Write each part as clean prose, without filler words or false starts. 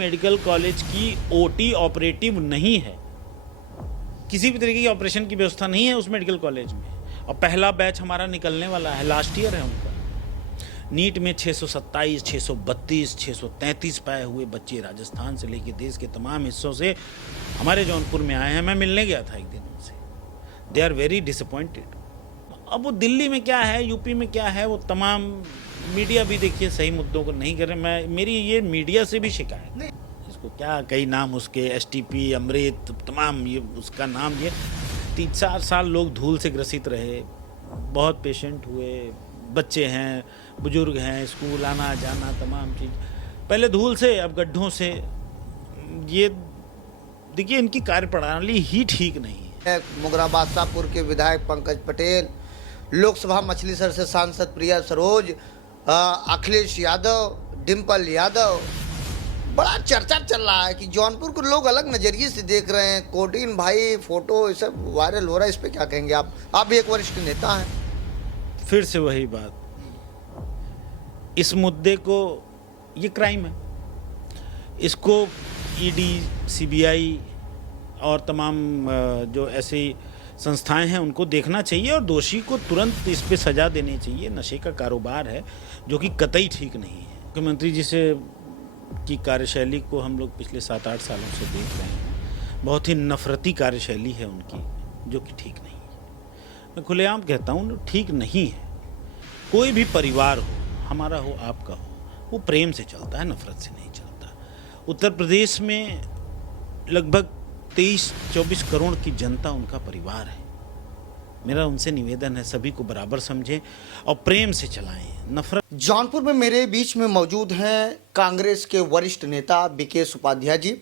Medical college की OT operative नहीं है, किसी भी तरीके की ऑपरेशन की व्यवस्था नहीं है उस मेडिकल कॉलेज में। और पहला बैच हमारा निकलने वाला है, लास्ट ईयर है उनका। नीट में 627, 632, 633 पाए हुए बच्चे राजस्थान से लेकर देश के तमाम हिस्सों से हमारे जौनपुर में आए हैं। मैं मिलने गया था एक दिन उनसे। They are very disappointed. अब वो दिल्ली में क्या है, यूपी में क्या है, वो तमाम मीडिया भी देखिए सही मुद्दों को नहीं कर रहे। मेरी ये मीडिया से भी शिकायत नहीं। इसको क्या कई नाम उसके, एसटीपी, अमृत, तमाम ये उसका नाम ये 3-4 साल लोग धूल से ग्रसित रहे, बहुत पेशेंट हुए, बच्चे हैं, बुजुर्ग हैं, स्कूल आना जाना तमाम चीज़ पहले धूल से, अब गड्ढों से। ये देखिए इनकी कार्यप्रणाली ही ठीक नहीं है। मुगरा बादशाहपुर के विधायक पंकज पटेल, लोकसभा मछलीशहर से सांसद प्रिया सरोज, अखिलेश यादव, डिम्पल यादव, बड़ा चर्चा चल रहा है कि जौनपुर को लोग अलग नज़रिए से देख रहे हैं। कोटिन भाई फोटो ये सब वायरल हो रहा है, इस पर क्या कहेंगे आप? आप भी एक वरिष्ठ नेता हैं। फिर से वही बात, इस मुद्दे को, ये क्राइम है, इसको ईडी, सीबीआई और तमाम जो ऐसी संस्थाएं हैं उनको देखना चाहिए और दोषी को तुरंत इस पे सज़ा देनी चाहिए। नशे का कारोबार है जो कि कतई ठीक नहीं है। मुख्यमंत्री जी से की कार्यशैली को हम लोग पिछले 7-8 सालों से देख रहे हैं। बहुत ही नफरती कार्यशैली है उनकी, जो कि ठीक नहीं है। मैं खुलेआम कहता हूँ, ठीक नहीं है। कोई भी परिवार हो, हमारा हो, आपका हो, वो प्रेम से चलता है, नफरत से नहीं चलता। उत्तर प्रदेश में लगभग 23-24 करोड़ की जनता उनका परिवार है। मेरा उनसे निवेदन है, सभी को बराबर समझें और प्रेम से चलाएं, नफरत। जौनपुर में मेरे बीच में मौजूद हैं कांग्रेस के वरिष्ठ नेता विकेश उपाध्याय जी।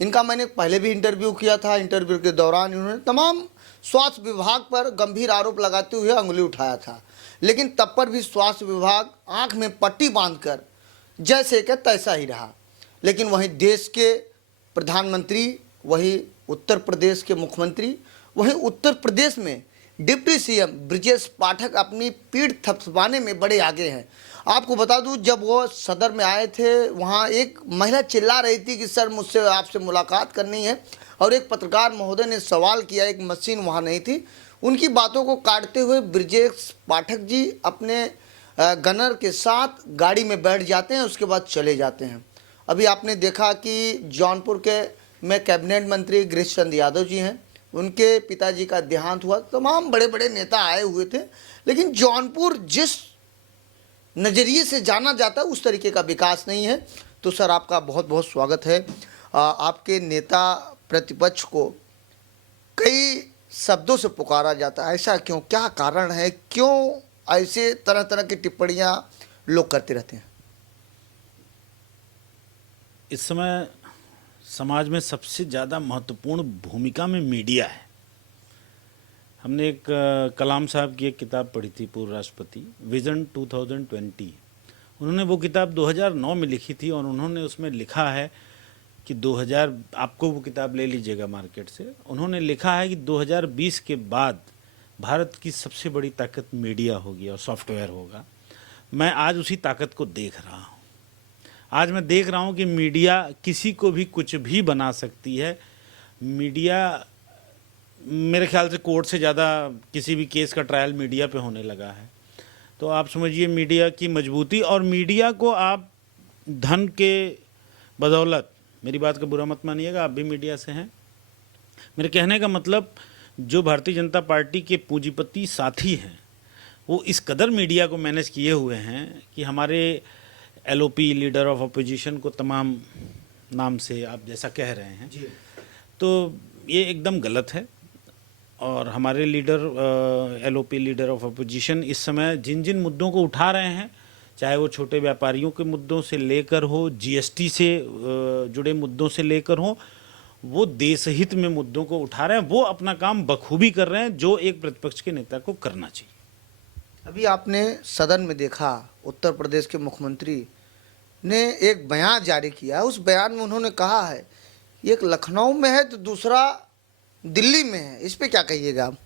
इनका मैंने पहले भी इंटरव्यू किया था। इंटरव्यू के दौरान इन्होंने तमाम स्वास्थ्य विभाग पर गंभीर आरोप लगाते हुए अंगुली उठाया था, लेकिन तब पर भी स्वास्थ्य विभाग आंख में पट्टी बांधकर जैसे कि तैसा ही रहा। लेकिन वहीं देश के प्रधानमंत्री, वहीं उत्तर प्रदेश के मुख्यमंत्री, वहीं उत्तर प्रदेश में डिप्टी सीएम ब्रजेश पाठक अपनी पीठ थपथपाने में बड़े आगे हैं। आपको बता दूं, जब वो सदर में आए थे, वहाँ एक महिला चिल्ला रही थी कि सर मुझसे आपसे मुलाकात करनी है, और एक पत्रकार महोदय ने सवाल किया, एक मशीन वहाँ नहीं थी। उनकी बातों को काटते हुए ब्रजेश पाठक जी अपने गनर के साथ गाड़ी में बैठ जाते हैं, उसके बाद चले जाते हैं। अभी आपने देखा कि जौनपुर के में कैबिनेट मंत्री गिरीश चंद्र यादव जी हैं, उनके पिताजी का देहांत हुआ, तमाम बड़े बड़े नेता आए हुए थे। लेकिन जौनपुर जिस नज़रिए से जाना जाता है उस तरीके का विकास नहीं है। तो सर आपका बहुत बहुत स्वागत है। आपके नेता प्रतिपक्ष को कई शब्दों से पुकारा जाता है, ऐसा क्यों? क्या कारण है? क्यों ऐसे तरह तरह की टिप्पणियां लोग करते रहते हैं? इस समय समाज में सबसे ज़्यादा महत्वपूर्ण भूमिका में मीडिया है। हमने एक कलाम साहब की एक किताब पढ़ी थी, पूर्व राष्ट्रपति, विजन 2020। उन्होंने वो किताब 2009 में लिखी थी और उन्होंने उसमें लिखा है कि 2000, आपको वो किताब ले लीजिएगा मार्केट से, उन्होंने लिखा है कि 2020 के बाद भारत की सबसे बड़ी ताकत मीडिया होगी और सॉफ्टवेयर होगा। मैं आज उसी ताकत को देख रहा हूँ। आज मैं देख रहा हूँ कि मीडिया किसी को भी कुछ भी बना सकती है। मीडिया, मेरे ख्याल से कोर्ट से ज़्यादा किसी भी केस का ट्रायल मीडिया पे होने लगा है। तो आप समझिए मीडिया की मजबूती, और मीडिया को आप धन के बदौलत, मेरी बात का बुरा मत मानिएगा, आप भी मीडिया से हैं, मेरे कहने का मतलब, जो भारतीय जनता पार्टी के पूंजीपति साथी हैं वो इस कदर मीडिया को मैनेज किए हुए हैं कि हमारे एलओपी, लीडर ऑफ अपोजिशन को तमाम नाम से आप जैसा कह रहे हैं जी, तो ये एकदम गलत है। और हमारे leader, LOP, leader of opposition, इस समय जिन जिन मुद्दों को उठा रहे हैं, चाहे वो छोटे व्यापारियों के मुद्दों से लेकर हो, जीएसटी से जुड़े मुद्दों से लेकर हो, वो देश हित में मुद्दों को उठा रहे हैं। वो अपना काम बखूबी कर रहे हैं, जो एक प्रतिपक्ष के नेता को करना चाहिए। अभी आपने सदन में देखा, उत्तर प्रदेश के मुख्यमंत्री ने एक बयान जारी किया। उस बयान में उन्होंने कहा है, एक लखनऊ में है तो दूसरा दिल्ली में है। इस पे क्या कहिएगा आप?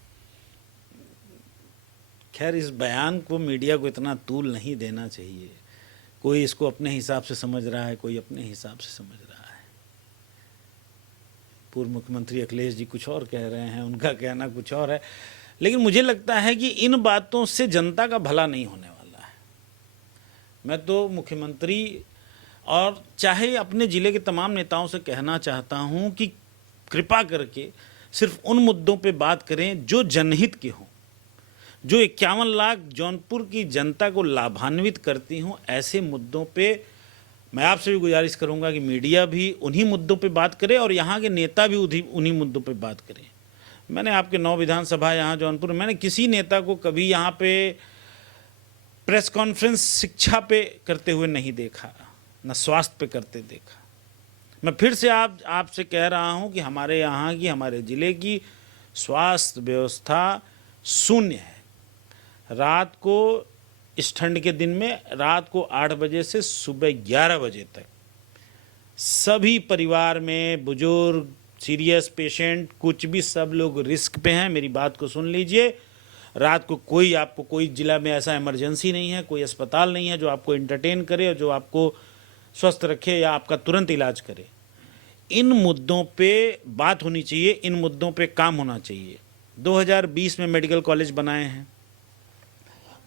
खैर, इस बयान को मीडिया को इतना तूल नहीं देना चाहिए। कोई इसको अपने हिसाब से समझ रहा है, कोई अपने हिसाब से समझ रहा है। पूर्व मुख्यमंत्री अखिलेश जी कुछ और कह रहे हैं, उनका कहना कुछ और है, लेकिन मुझे लगता है कि इन बातों से जनता का भला नहीं होने वाला है। मैं तो मुख्यमंत्री और चाहे अपने ज़िले के तमाम नेताओं से कहना चाहता हूं कि कृपा करके सिर्फ उन मुद्दों पे बात करें जो जनहित के हों, जो 51 लाख जौनपुर की जनता को लाभान्वित करती हूं। ऐसे मुद्दों पे मैं आपसे भी गुजारिश करूंगा कि मीडिया भी उन्हीं मुद्दों पे बात करे और यहाँ के नेता भी उन्हीं मुद्दों पे बात करें। मैंने आपके 9 विधानसभा यहाँ जौनपुर, मैंने किसी नेता को कभी यहाँ पे प्रेस कॉन्फ्रेंस शिक्षा पे करते हुए नहीं देखा, न स्वास्थ्य पे करते देखा। मैं फिर से आपसे कह रहा हूँ कि हमारे यहाँ की, हमारे ज़िले की स्वास्थ्य व्यवस्था शून्य है। रात को, इस ठंड के दिन में रात को 8 बजे से सुबह 11 बजे तक सभी परिवार में बुजुर्ग, सीरियस पेशेंट, कुछ भी, सब लोग रिस्क पे हैं। मेरी बात को सुन लीजिए। रात को आपको कोई ज़िला में ऐसा इमरजेंसी नहीं है, कोई अस्पताल नहीं है जो आपको एंटरटेन करे और जो आपको स्वस्थ रखे या आपका तुरंत इलाज करे। इन मुद्दों पे बात होनी चाहिए, इन मुद्दों पे काम होना चाहिए। 2020 में मेडिकल कॉलेज बनाए हैं,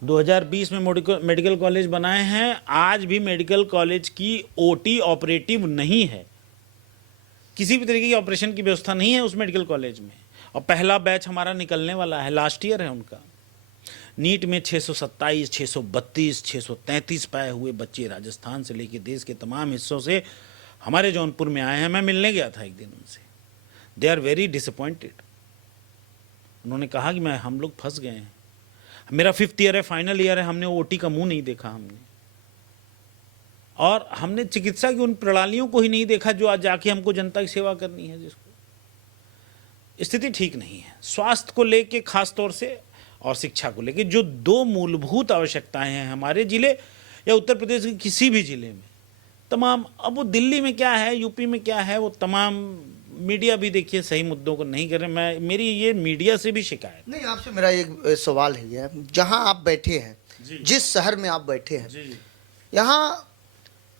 2020 में मेडिकल कॉलेज बनाए हैं। आज भी मेडिकल कॉलेज की ओटी ऑपरेटिव नहीं है, किसी भी तरीके की ऑपरेशन की व्यवस्था नहीं है उस मेडिकल कॉलेज में। और पहला बैच हमारा निकलने वाला है, लास्ट ईयर है उनका। नीट में 627, 632, 633 पाए हुए बच्चे राजस्थान से लेकर देश के तमाम हिस्सों से हमारे जौनपुर में आए हैं। मैं मिलने गया था एक दिन उनसे। They are very disappointed. उन्होंने कहा कि हम लोग फंस गए हैं, मेरा 5th ईयर है, फाइनल ईयर है, हमने ओटी का मुंह नहीं देखा हमने, और हमने चिकित्सा की उन प्रणालियों को ही नहीं देखा जो आज जाके हमको जनता की सेवा करनी है। जिसको स्थिति ठीक नहीं है स्वास्थ्य को लेके खास तौर से, और शिक्षा को लेके, जो 2 मूलभूत आवश्यकताएं हैं हमारे ज़िले या उत्तर प्रदेश के किसी भी ज़िले में। तमाम, अब वो दिल्ली में क्या है, यूपी में क्या है, वो तमाम मीडिया भी देखिए सही मुद्दों को नहीं कर रहे। मेरी ये मीडिया से भी शिकायत नहीं, आपसे मेरा एक सवाल है, जहां आप बैठे हैं, जिस शहर में आप बैठे हैं, यहाँ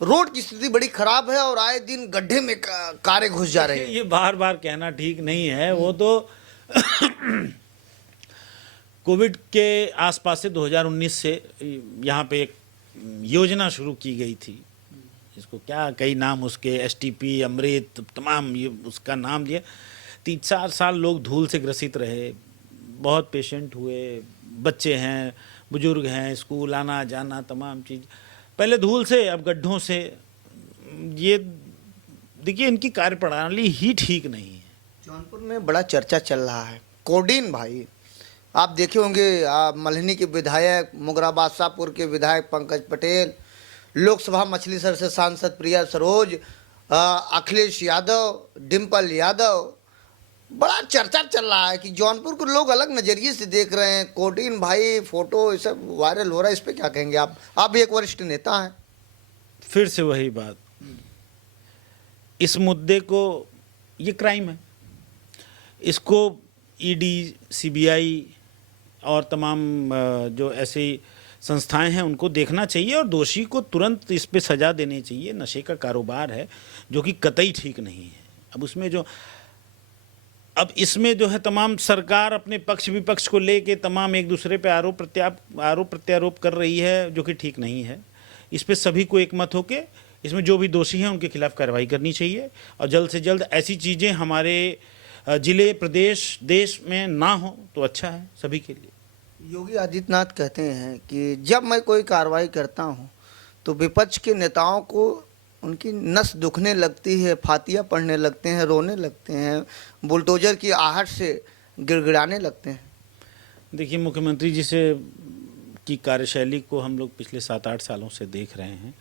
रोड की स्थिति बड़ी खराब है और आए दिन गड्ढे में कारें घुस जा रहे हैं। ये बार बार कहना ठीक नहीं है। वो तो कोविड के आसपास से 2019 से यहाँ पे एक योजना शुरू की गई थी, इसको क्या कई नाम उसके, STP, अमृत, तमाम ये उसका नाम दिया। 3-4 साल लोग धूल से ग्रसित रहे, बहुत पेशेंट हुए, बच्चे हैं, बुजुर्ग हैं, स्कूल आना जाना तमाम चीज़ पहले धूल से, अब गड्ढों से। ये देखिए, इनकी कार्यप्रणाली ही ठीक नहीं है। जौनपुर में बड़ा चर्चा चल रहा है, कोडीन भाई, आप देखे होंगे, मल्हनी के विधायक, मुगराबाद शाहपुर के विधायक पंकज पटेल, लोकसभा मछलीशहर से सांसद प्रिया सरोज, अखिलेश यादव, डिम्पल यादव, बड़ा चर्चा चल रहा है कि जौनपुर को लोग अलग नज़रिए से देख रहे हैं। कोडीन भाई फोटो ये सब वायरल हो रहा है, इस पे क्या कहेंगे आप भी एक वरिष्ठ नेता हैं। फिर से वही बात, इस मुद्दे को, ये क्राइम है, इसको ED, CBI और तमाम जो ऐसी संस्थाएं हैं उनको देखना चाहिए और दोषी को तुरंत इस पे सजा देनी चाहिए। नशे का कारोबार है जो कि कतई ठीक नहीं है। अब इसमें जो है तमाम सरकार अपने पक्ष विपक्ष को लेके तमाम एक दूसरे पे आरोप प्रत्यारोप कर रही है, जो कि ठीक नहीं है। इस पे सभी को एकमत होके इसमें जो भी दोषी हैं उनके खिलाफ कार्रवाई करनी चाहिए और जल्द से जल्द ऐसी चीज़ें हमारे जिले, प्रदेश, देश में ना हो तो अच्छा है सभी के लिए। योगी आदित्यनाथ कहते हैं कि जब मैं कोई कार्रवाई करता हूं तो विपक्ष के नेताओं को उनकी नस दुखने लगती है, फातिया पढ़ने लगते हैं, रोने लगते हैं, बुलडोजर की आहट से गिड़गिड़ाने लगते हैं। देखिए, मुख्यमंत्री जी से की कार्यशैली को हम लोग पिछले 7-8 सालों से देख रहे हैं।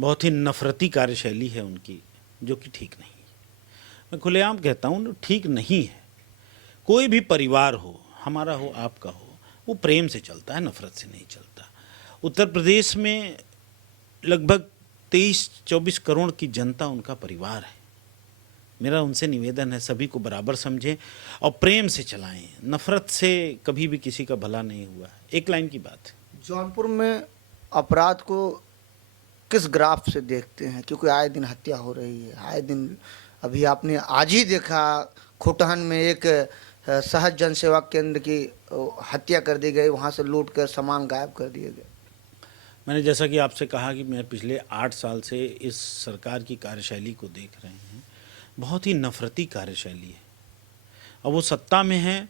बहुत ही नफरती कार्यशैली है उनकी, जो कि ठीक नहीं है। मैं खुलेआम कहता हूँ, ठीक नहीं है। कोई भी परिवार हो, हमारा हो, आपका हो, वो प्रेम से चलता है, नफरत से नहीं चलता। उत्तर प्रदेश में लगभग 23-24 करोड़ की जनता उनका परिवार है। मेरा उनसे निवेदन है, सभी को बराबर समझें और प्रेम से चलाएं। नफरत से कभी भी किसी का भला नहीं हुआ। एक लाइन की बात है, जौनपुर में अपराध को किस ग्राफ से देखते हैं? क्योंकि आए दिन हत्या हो रही है, आए दिन अभी आपने आज ही देखा खुटहन में एक सहज जन सेवा केंद्र की हत्या कर दी गई, वहाँ से लूट कर सामान गायब कर दिए गए। मैंने जैसा कि आपसे कहा कि मैं पिछले 8 साल से इस सरकार की कार्यशैली को देख रहे हैं। बहुत ही नफरती कार्यशैली है। अब वो सत्ता में है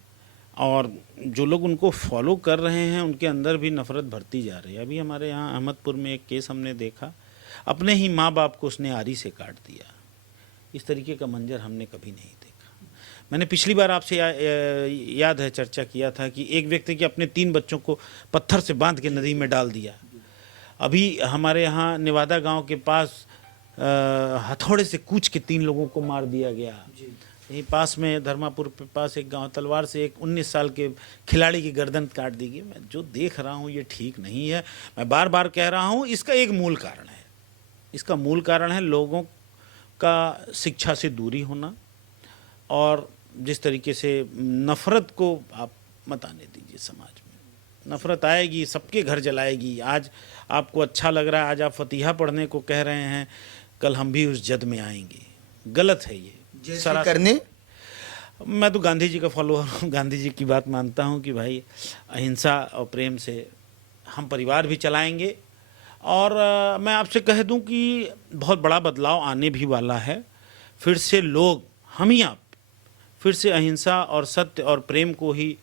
और जो लोग उनको फॉलो कर रहे हैं उनके अंदर भी नफ़रत भरती जा रही है। अभी हमारे यहाँ अहमदपुर में एक केस हमने देखा, अपने ही माँ बाप को उसने आरी से काट दिया। इस तरीके का मंजर हमने कभी नहीं देखा। मैंने पिछली बार आपसे याद है चर्चा किया था कि एक व्यक्ति के अपने 3 बच्चों को पत्थर से बांध के नदी में डाल दिया। अभी हमारे यहाँ नेवादा गांव के पास हथौड़े से कूच के 3 लोगों को मार दिया गया। यहीं पास में धर्मापुर के पास एक गांव तलवार से एक 19 साल के खिलाड़ी की गर्दन काट दी गई। मैं जो देख रहा हूँ ये ठीक नहीं है। मैं बार बार कह रहा हूँ इसका एक मूल कारण है। इसका मूल कारण है लोगों का शिक्षा से दूरी होना और जिस तरीके से नफ़रत को आप मत आने दीजिए। समाज में नफ़रत आएगी, सबके घर जलाएगी। आज आपको अच्छा लग रहा है, आज आप फतिहा पढ़ने को कह रहे हैं, कल हम भी उस जद में आएंगे। गलत है ये जैसे करने। मैं तो गांधी जी का फॉलोअर हूँ, गांधी जी की बात मानता हूँ कि भाई अहिंसा और प्रेम से हम परिवार भी चलाएंगे। और मैं आपसे कह दूं कि बहुत बड़ा बदलाव आने भी वाला है। फिर से लोग, हम ही आप, फिर से अहिंसा और सत्य और प्रेम को ही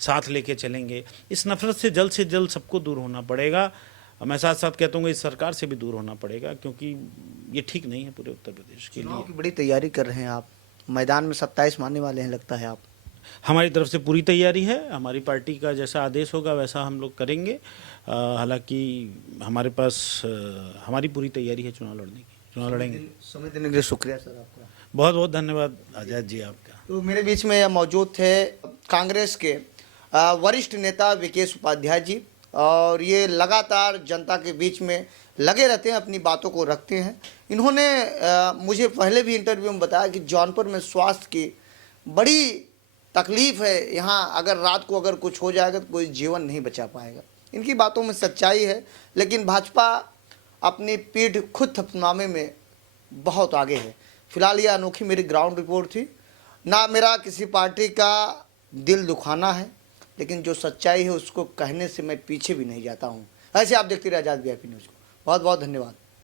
साथ लेके चलेंगे। इस नफ़रत से जल्द सबको दूर होना पड़ेगा। मैं साथ साथ कहता हूँ इस सरकार से भी दूर होना पड़ेगा, क्योंकि ये ठीक नहीं है पूरे उत्तर प्रदेश के लिए। की बड़ी तैयारी कर रहे हैं आप, मैदान में 27 मारने वाले हैं लगता है आप। हमारी तरफ से पूरी तैयारी है। हमारी पार्टी का जैसा आदेश होगा वैसा हम लोग करेंगे। हालांकि हमारे पास हमारी पूरी तैयारी है चुनाव लड़ने की। चुनाव लड़ेंगे। समय देने के लिए शुक्रिया सर आपका। बहुत बहुत धन्यवाद आज़ाद जी आपका। तो मेरे बीच में मौजूद थे कांग्रेस के वरिष्ठ नेता विकेश उपाध्याय जी, और ये लगातार जनता के बीच में लगे रहते हैं, अपनी बातों को रखते हैं। इन्होंने मुझे पहले भी इंटरव्यू में बताया कि जौनपुर में स्वास्थ्य की बड़ी तकलीफ़ है। यहाँ अगर रात को अगर कुछ हो जाएगा तो कोई जीवन नहीं बचा पाएगा। इनकी बातों में सच्चाई है, लेकिन भाजपा अपनी पीठ खुद थपथपाने में बहुत आगे है। फिलहाल ये अनोखी मेरी ग्राउंड रिपोर्ट थी। ना मेरा किसी पार्टी का दिल दुखाना है, लेकिन जो सच्चाई है उसको कहने से मैं पीछे भी नहीं जाता हूँ। ऐसे आप देखते रहिए आज़ाद VIP न्यूज़ को। बहुत बहुत धन्यवाद।